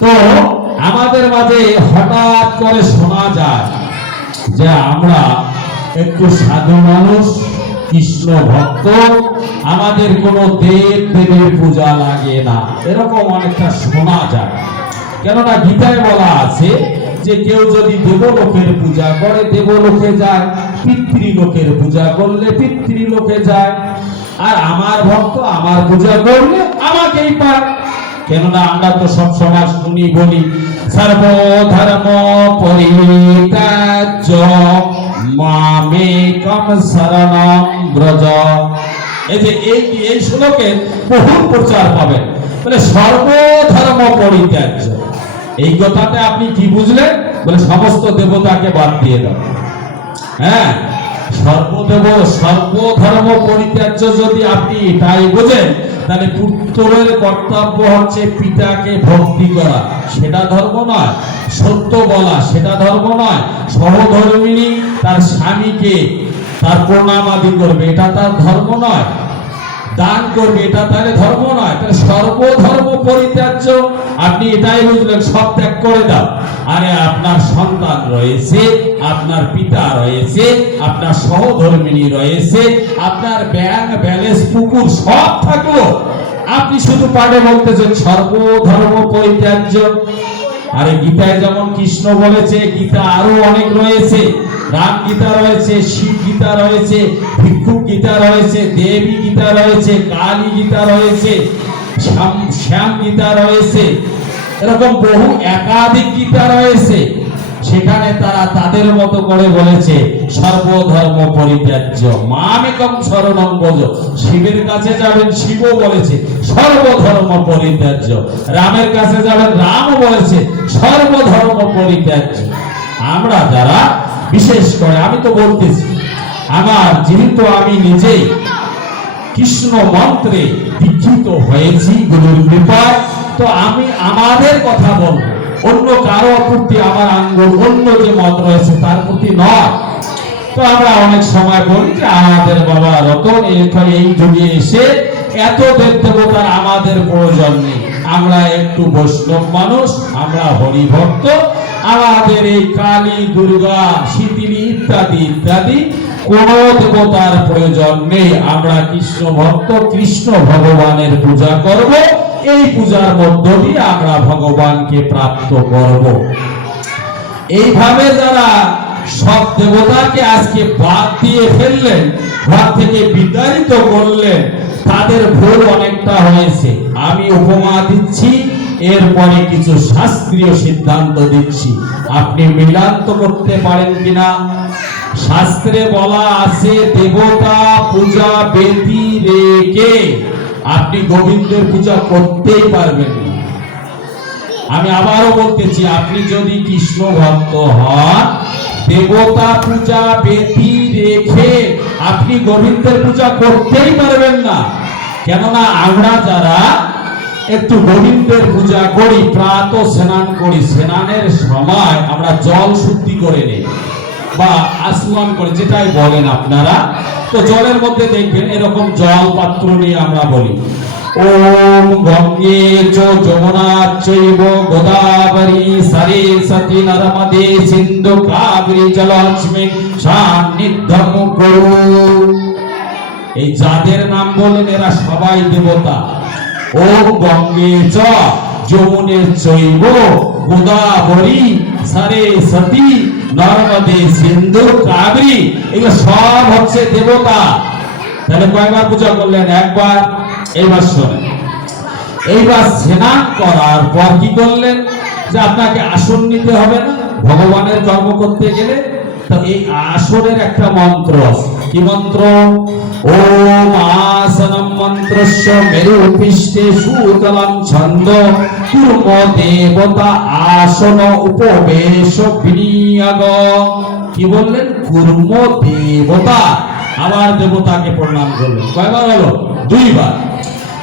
তো আমাদের মাঝে হঠাৎ করে শোনা যায় যে আমরা একটু সাধু মানুষ, কৃষ্ণ ভক্ত, আমাদের কোনো দেব দেবীর পূজা লাগে না। এরকম অনেকটা শোনা যায়। কেননা গীতায় বলা আছে যে কেউ যদি দেবলোকের পূজা করে, দেবলোকে যায়, পিতৃলোকের পূজা করলে পিতৃলোকে যায়। আর আমার ভক্ত আমার পূজা করলে আমাকেই পায়। কেননা আমরা তো সব সময় শুনি বলি। সর্বধর্ম পরিত্যাজ্য মামেকম শরণম ব্রজ। এই যে এই এই শ্লোকের বহু প্রচার পাবেন। মানে সর্বধর্ম পরিত্যাজ্য। এই কথাতে আপনি কি বুঝলেন? বলে সমস্ত দেবতাকে বাদ দিয়ে দাও। হ্যাঁ সর্বদেব সর্বধর্ম পরিত্যাজ্য যদি আপনি এটাই বোঝেন তাহলে পুত্রের কর্তব্য হচ্ছে পিতাকে ভক্তি করা। সেটা ধর্ম নয়, সত্য বলা, সেটা ধর্ম নয়। সহধর্মিনী তার স্বামীকে তার প্রণাম আদি করবে, এটা তার ধর্ম নয়। দান করবে, এটা তাহলে ধর্ম নয়। তাহলে সর্বধর্ম পরিত্যাজ্য। আপনি এটাই বুঝলেন, সব ত্যাগ করে দাও। আরে আপনার সন্তান রয়েছে, আপনার পিতা রয়েছে, আপনার সহধর্মিনী রয়েছে, আপনার ব্যাংক ব্যালেন্স পুকুর সব থাকল আপনি শুধু পাঠে বলতেছেন সর্বধর্ম পরিত্যাজ্য। আরে গীতায় যেমন কৃষ্ণ বলেছে, গীতা আরও অনেক রয়েছে। রাম গীতা রয়েছে, শিব গীতা রয়েছে, ভিক্ষুক গীতা রয়েছে, দেবী গীতা রয়েছে, কালী গীতা রয়েছে, শ্যাম শ্যাম গীতা রয়েছে। এরকম বহু একাধিক গীতা রয়েছে। সেখানে তারা তাদের মতো করে বলেছে, সর্বধর্ম পরিত্যাজ্য মামেকম শরণম ব্রজ শিবের কাছে যাবেন শিব বলেছে, সর্বধর্ম পরিত্যাজ্য। রামের কাছে যাবেন, রামও বলেছে, সর্বধর্ম পরিত্যাজ্য। আমরা যারা, বিশেষ করে আমি তো বলতেছি, আমার যেহেতু আমি নিজেই কৃষ্ণ মন্ত্রে দীক্ষিত হয়েছি গুরুর কৃপায়, তো আমি আমাদের কথা বলব। অন্য কারও প্রতি আমার আঙ্গুল অন্য যে মত রয়েছে, তার প্রতি নয়। তো আমরা অনেক সময় বলি যে, আমাদের বাবা রতন এই যুগে এসে এত দেব দেবতার আমাদের প্রয়োজন নেই। আমরা একটু বৈষ্ণব মানুষ, আমরা হরিভক্ত, আমাদের এই কালী, দুর্গা শীতিনী ইত্যাদি ইত্যাদি কোন দেবতার প্রয়োজন নেই। আমরা কৃষ্ণ ভক্ত কৃষ্ণ ভগবানের পূজা করব এই পূজার মধ্য দিয়ে আমরা ভগবানকে প্রাপ্ত করব। এইভাবে যারা সব দেবতাকে আজকে বাদ দিয়ে ফেললেন, ঘর থেকে বিতাড়িত করলেন, তাদের ভুল অনেকটা হয়েছে। আমি উপমা দিচ্ছি, এরপরে কিছু শাস্ত্রীয় সিদ্ধান্ত দিচ্ছি। আপনি মিলান্ত করতে পারেন কিনা? শাস্ত্রে বলা আছে, দেবতা পূজা বেদি রেখে আপনি গোবিন্দের পূজা করতেই পারবেন আমি আবারও বলতেছি, আপনি যদি কৃষ্ণ ভক্ত হন, দেবতা পূজা বেদি রেখে আপনি গোবিন্দের পূজা করতেই পারবেন না। কেননা আমরা যারা একটু গোবিন্দের পূজা করি, প্রাত স্নান করি, স্নানের সময় আমরা জল শুদ্ধি করে নিই। বা আসমান করে যেটাই বলেন আপনারা, তো জলের মধ্যে দেখবেন এরকম জল পাত্র নিয়ে আমরা বলি। ওম গঙ্গে চ যমুনা চৈব গোদাবরী সরস্বতী নর্মদে সিন্ধু কাবেরী জলক্ষ্মী সান্নিধ্যম কুরু। এই যাদের নাম বলেন এরা সবাই দেবতা। ওম গঙ্গে চ যমুনে চৈব গোদাবরী সরস্বতী নর্মদে সিন্ধু কাবেরী, এগুলো সব হচ্ছে দেবতা। তাহলে কয়বার পূজা করলেন? একবার? এইবার শোনেন। এইবার স্নান করার পর কি করলেন? যে আপনাকে আসন নিতে হবে না, ভগবানের কর্ম করতে গেলে। তো এই আসনের একটা মন্ত্র আছে। মন্ত্র ওম আসনম মন্ত্রস্য মেরু সুতলম ছন্দ কুর্ম দেবতা আসন উপবেশ বিনিয়োগ কি বললেন? কুর্ম দেবতা আবার দেবতাকে প্রণাম করলেন। কয়বার হলো? দুইবার।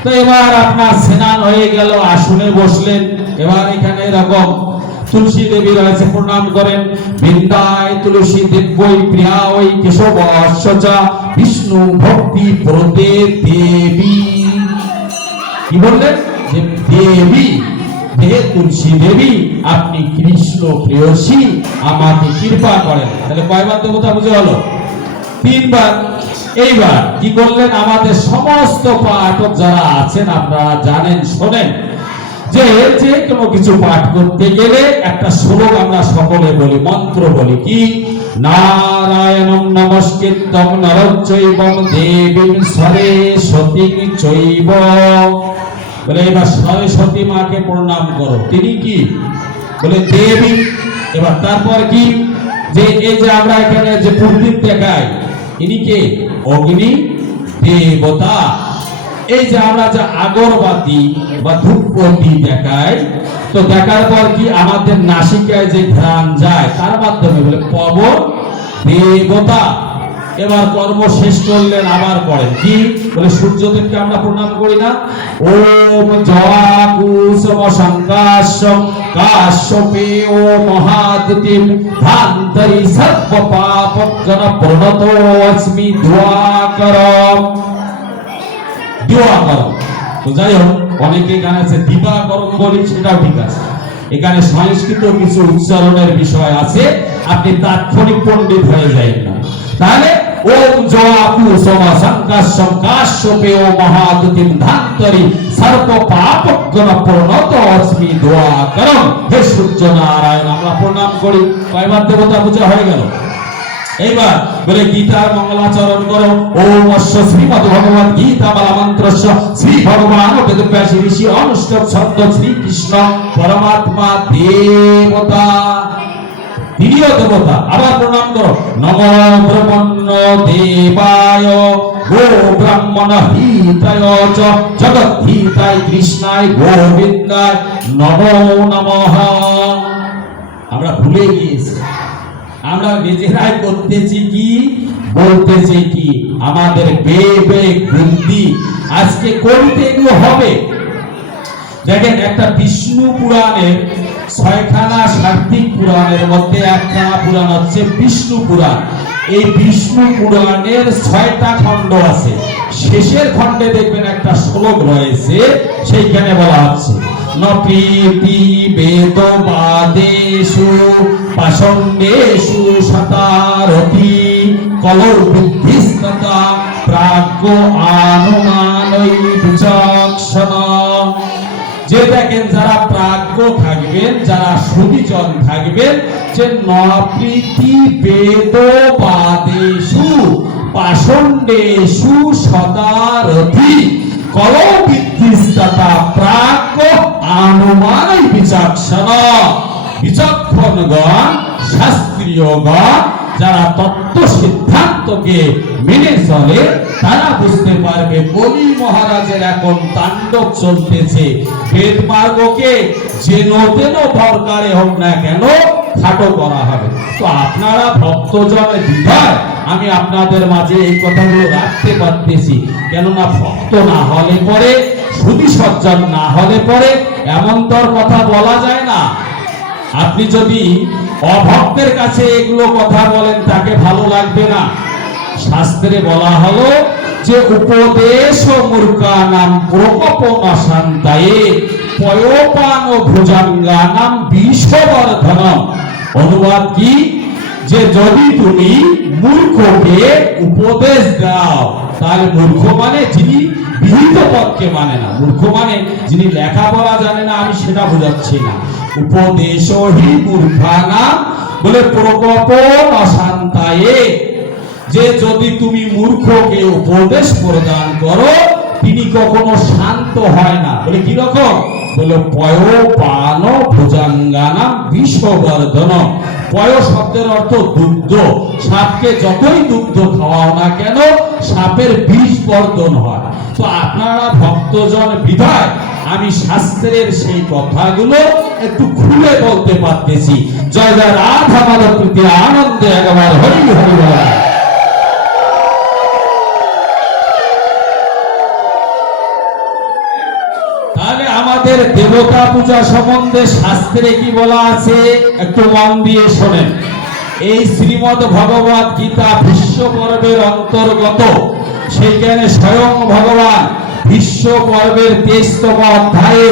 তো এবার আপনার স্নান হয়ে গেল, আসনে বসলেন। এবার এখানে এরকম তুলসী দেবী রয়েছে প্রণাম করেন। বৃন্দায় তুলসী দিব্যই প্রিয়া ওই কেশব অশ্বচা বিষ্ণু ভক্তি প্রদে দেবী। কি বললেন? যে দেবী, হে তুলসী দেবী, আপনি কৃষ্ণ প্রেয়সী, আমাকে কৃপা করেন। তাহলে কয়বার দেবতা বুঝে হলো তিনবার। এইবার কি করলেন? আমাদের সমস্ত পাঠক যারা আছেন, আপনারা জানেন, শোনেন। যে যে কোনো কিছু পাঠ করতে গেলে একটা শ্লোক আমরা সকলে বলি, মন্ত্র বলি। কি? নারায়ণম নমস্কৃতম নরচৈবম দেবীম সরস্বতী চৈব। বলে, এবার সরস্বতী মাকে প্রণাম করো। তিনি কি? বলে, দেবী। এবার তারপর কি? যে, এই যে আমরা এখানে যে প্রদীপ দেখাই, ইনি কে? অগ্নি দেবতা। এই যে আমরা যে আগরবাতি বা ধূপবতী দেখাই, তো দেখার পর কি আমাদের নাসিকায় যে ঘ্রাণ যায়, তার মাধ্যমে বলে পবন দেবতা। এবার কর্ম শেষ করলেন, আবার পড়েন। কি? বলে সূর্যদেবকে আমরা প্রণাম করি না। ওম জয়া কুসুম সংকাশম কাশ্যপে ও মহাদতিম ধান্তরি সর্ব পাপজ্ঞান প্রণত অস্মি দোয়াকরম দিবাকরম তো যাই হোক অনেকে এখানে আছে দিবাকরম বলি সেটাও ঠিক আছে। এখানে সংস্কৃত কিছু উচ্চারণের বিষয় আছে, আপনি তাৎক্ষণিক পণ্ডিত হয়ে যাবেন না। তাহলে, ওম জয়াপু সমা সংকাশম কাশ্যপে ও মহাদুতিম সর্ব প্রণত অস্মি দোয়াকরম হে সূর্য নারায়ণ আমরা প্রণাম করি। কয়বার দেবতা পূজা হয়ে গেল? এইবার বলে গীতার মঙ্গলাচরণ করো। ওম অশ্ব শ্রীমদ ভগবত গীতা বালা মন্ত্রস্য শ্রী ভগবান বেদব্যাস ঋষি অনুষ্ঠব ছন্দ শ্রীকৃষ্ণ পরমাত্মা দেবতা। তিনিও দেবতা। আবার প্রণাম করো। নম ব্রহ্মণ্য দেবায়। গো ব্রাহ্মণ হিতায় চ। জগৎ হিতায় কৃষ্ণায় গোবিন্দায়। নমো নমঃ। আমরা ভুলে গিয়েছি। আমরা নিজেরাই করতেছি কি? বলতেছি কি? আমাদের আজকে করতে এগুলো হবে। দেখেন, একটা বিষ্ণু পুরাণের ছয়খানা পুরাণের মধ্যে একখানা পুরাণ হচ্ছে বিষ্ণু পুরাণ। এই বিষ্ণু পুরাণের ছয়টা খণ্ড আছে। শেষের খণ্ডে দেখবেন একটা শ্লোক রয়েছে, সেইখানে বলা হচ্ছে নপ্রীতি বেদবাদেশু পাষণ্ডেষু শতারতি কলৌ বুদ্ধিস্ততা প্রাজ্ঞ আনুমানৈ বিচক্ষণ যে দেখেন যারা প্রাজ্ঞ থাকবেন, যারা সুবিজন থাকবেন, যে নপ্রীতি বেদবাদেশু পাষণ্ডেষু সদারথি কলবিদ্ধিস্ততা, প্রাজ্ঞ আনুমানই বিচক্ষণ বিচক্ষণগণ শাস্ত্রীয়গণ, যারা তত্ত্ব সিদ্ধান্তকে মেনে চলে, তারা বুঝতে পারবে বলি মহারাজের এখন তাণ্ডব চলতেছে। বেদ মার্গকে যেন তেন দরকারে হোক না কেন খাটো করা হবে। তো আপনারা ভক্তজন বিধায় আমি আপনাদের মাঝে এই কথাগুলো রাখতে পারতেছি। কেননা ভক্ত না হলে পরে সুদী না হলে পরে এমন তোর কথা বলা যায় না। আপনি যদি অভক্তের কাছে এগুলো কথা বলেন, তাকে ভালো লাগবে না। শাস্ত্রে বলা হলো যে, উপদেশ মূর্খা নাম প্রকোপ শান্তায়ে পয়োপান ভুজাঙ্গা নাম বিষবর্ধনম। অনুবাদ কি? যে, যদি তুমি মূর্খকে উপদেশ দাও, তাহলে মূর্খ মানে যিনি বিহিত পথকে মানে না, মূর্খ মানে যিনি লেখাপড়া জানে না, আমি সেটা বোঝাচ্ছি না। উপদেশ মূর্খানা বলে প্রকোপ অশান্তায়ে, যে যদি তুমি মূর্খকে উপদেশ প্রদান করো, তিনি কখনো শান্ত হয় না। বলে কি রকম? বলে পয় পান পয় শব্দের অর্থ দুগ্ধ। সাপকে যতই দুগ্ধ খাওয়াও না কেন, সাপের বিষ বর্ধন হয় তো আপনারা ভক্তজন বিধায়, আমি শাস্ত্রের সেই কথাগুলো একটু খুলে বলতে পারতেছি। জয় জয় রাধা মাধব আনন্দে একবার হরি হরি বল। তাহলে আমাদের দেবতা পূজা সম্বন্ধে শাস্ত্রে কি বলা আছে? একটু মন দিয়ে শোনেন। এই শ্রীমদ ভগবত গীতা বিশ্ব পর্বের অন্তর্গত সেইখানে স্বয়ং ভগবান বিশ্ব পর্বের তেইশতম অধ্যায়ে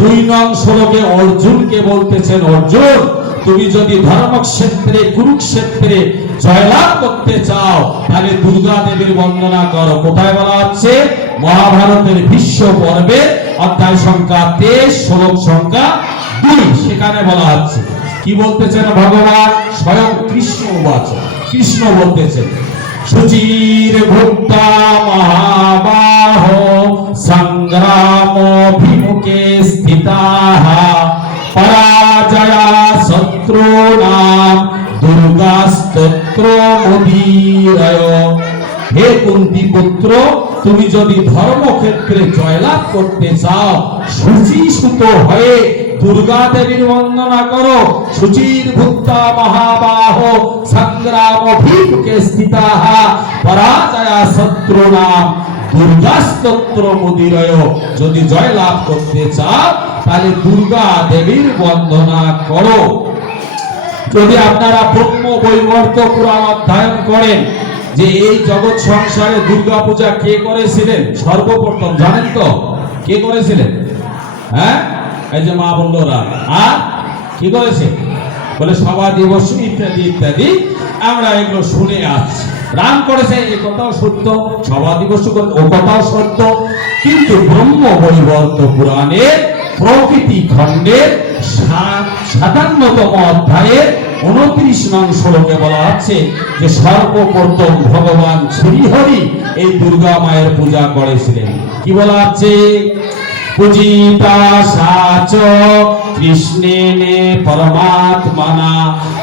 দুই নং শ্লোকে অর্জুনকে বলতেছেন, অর্জুন, তুমি যদি ধর্মক্ষেত্রে, কুরুক্ষেত্রে জয়লাভ করতে চাও, তাহলে দুর্গা দেবীর বন্দনা করো। কোথায় বলা হচ্ছে? মহাভারতের বিশ্ব পর্বে অধ্যায় সংখ্যা তেইশ, শ্লোক সংখ্যা দুই। সেখানে বলা হচ্ছে, কি বলতেছেন ভগবান? স্বয়ং কৃষ্ণ উবাচ কৃষ্ণ বলতেছেন, সুচির ভুক্তা মহাবাহ সংগ্রাম ভিমুখে স্থিতা পরাজয়া শত্রূনাম দুর্গা স্তোত্র মুদীরয় হে কুন্তি পুত্র তুমি যদি ধর্মক্ষেত্রে জয়লাভ করতে চাও সুচি সুত হয়ে দুর্গা দেবীর বন্দনা করো। সুচির ভুক্তা মহাবাহ সংগ্রাম ভীমকে স্থিতাহ। পরাজয়া শত্রুনাম দুর্গাস্তোত্র মুদিরয়। যদি জয় লাভ করতে চাও, তাহলে দুর্গা দেবীর বন্দনা করো। যদি আপনারা ব্রহ্ম বৈবর্ত পুরাণ অধ্যয়ন করেন যে এই জগৎ সংসারে দুর্গা পূজা কে করেছিলেন? সর্বপ্রথম জানেন তো? কে করেছিলেন? হ্যাঁ? এই যে মা বন্ধুরা, আর কি করেছে? বলে সভা দিবস, ইত্যাদি ইত্যাদি। আমরা এগুলো শুনে আসছি। রাম করেছে এই কথাও সত্য। সভা দিবস ও কথাও সত্য। কিন্তু ব্রহ্ম বৈবর্ত পুরাণের প্রকৃতি খণ্ডের সা- সাতান্নতম অধ্যায়ে উনত্রিশ নং শ্লোকে বলা হচ্ছে যে সর্বপ্রথম ভগবান শ্রীহরি এই দুর্গা মায়ের পূজা করেছিলেন। কি বলা হচ্ছে পূজিতা সাচ কৃষ্ণেনে পরমাত্মনা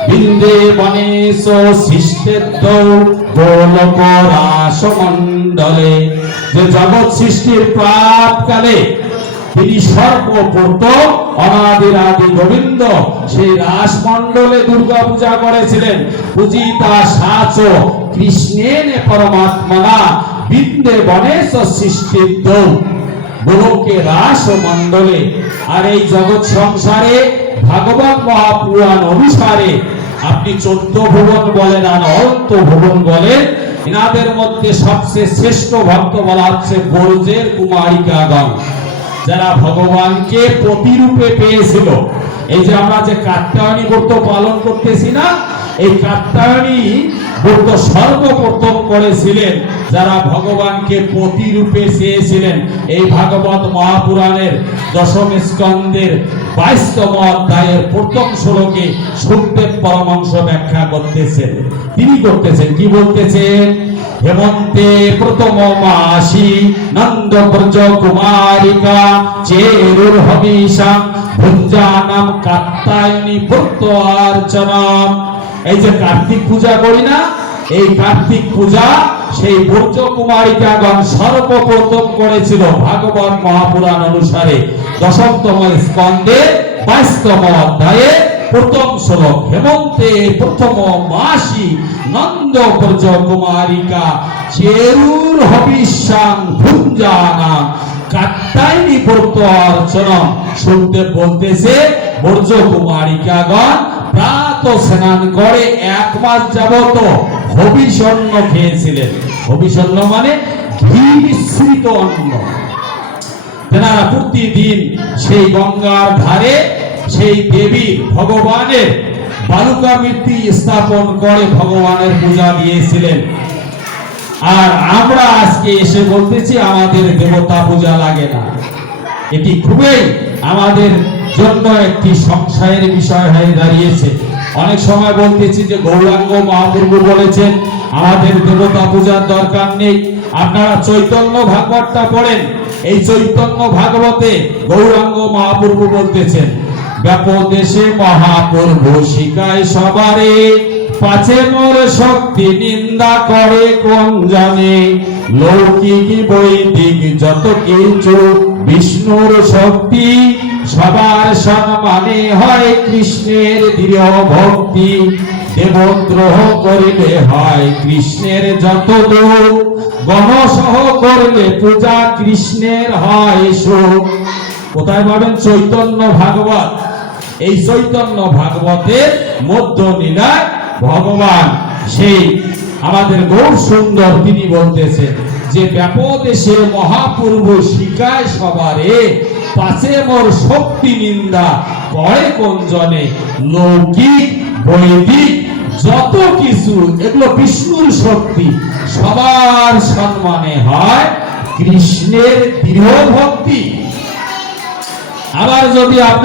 বিন্দে বনেশ সৃষ্টেদ্য গোলক রাসমণ্ডলে যে জগৎ সৃষ্টির প্রাতকালে তিনি সর্বপ্রথম অনাদির আদি গোবিন্দ সেই রাসমণ্ডলে দুর্গা পূজা করেছিলেন। পূজিতা সাচ কৃষ্ণেন পরমাত্মনা বিন্দে বনেশ সৃষ্টিদ্য গোলকে রাস মণ্ডলে আর এই জগৎ সংসারে ভাগবত মহাপুরাণ অনুসারে আপনি চোদ্দ ভুবন বলেন আর অন্ত ভুবন বলেন, এনাদের মধ্যে সবচেয়ে শ্রেষ্ঠ ভক্ত বলা হচ্ছে বর্জের কুমারিকাগণ। যারা ভগবানকে প্রতিরূপে পেয়েছিল। এই যে আমরা যে কাত্যায়নী ব্রত পালন করতেছি না, এই কাত্যায়নী ব্রত সর্বপ্রথম করেছিলেন, যারা ভগবানকে প্রতিরূপে চেয়েছিলেন। এই ভাগবত মহাপুরাণের দশম স্কন্দের বাইশতম অধ্যায়ের প্রথম শ্লোকে সুখদেব পরমাংশ ব্যাখ্যা করতেছেন। তিনি করতেছেন, কি বলতেছেন? হেমন্তে প্রথম মাসি নন্দ ব্রজ কুমারিকা চেরুর হবিষাম ভুঞ্জানাম কাত্তায়নী ব্রত অর্চনাম। এই যে কার্তিক পূজা করি না এই কার্তিক পূজা সেই ব্রজ কুমারিকাগণ সর্বপ্রথম করেছিল ভাগবত মহাপুরাণ অনুসারে। দশমতম স্কন্ধে বাইশতম অধ্যায়ে প্রথম শ্লোক, হেমন্তে প্রথম মাসি নন্দ ব্রজ কুমারিকা চেরুর হবিষ্যাং ভুঞ্জানা কাত্তায়নী ব্রত অর্চনম শুনতে বলতেছে ব্রজ কুমারিকাগণ প্রাত স্নান করে এক মাস যাবত হবিষণ্য খেয়েছিলেন। হবিষণ্য মানে অন্ন তেনারা প্রতিদিন সেই গঙ্গার ধারে সেই দেবী ভগবানের বালুকা মূর্তি স্থাপন করে ভগবানের পূজা দিয়েছিলেন। আর আমরা আজকে এসে বলতেছি, আমাদের দেবতা পূজা লাগে না। এটি খুবই আমাদের জন্য একটি সংশয়ের বিষয় হয়ে দাঁড়িয়েছে। অনেক সময় বলতেছি যে গৌরাঙ্গ মহাপ্রভু বলেছেন, আমাদের দেবতা পূজার দরকার নেই। আপনারা চৈতন্য ভাগবতটা পড়েন। এই চৈতন্য ভাগবতে গৌরাঙ্গ মহাপ্রভু বলতেছেন ব্যাপদেশে মহাপ্রভু শিকায় সবারে, পাছে মোর শক্তি নিন্দা করে কোন জানে লৌকিক বৈদিক যত কিছু, বিষ্ণুর শক্তি সবার সম্মানে হয় কৃষ্ণের দৃঢ় ভক্তি, দেবদ্রোহ করিলে হয় কৃষ্ণের যত দুঃখ গণসহ করলে পূজা কৃষ্ণের হয় সুখ। কোথায় পাবেন চৈতন্য ভাগবত? এই চৈতন্য ভাগবতের মধ্য লীলায় ভগবান সেই আমাদের গৌর সুন্দর তিনি বলতেছেন যে ব্যাপদেশে মহাপূর্ব শিকায় সবারে পাশে মোর শক্তি নিন্দা। পরে কোন জনে? লৌকিক, বৈদিক, যত কিছু, এগুলো বিষ্ণুর শক্তি। সবার সম্মানে হয় কৃষ্ণের দৃঢ় ভক্তি। আবার যদি আপনার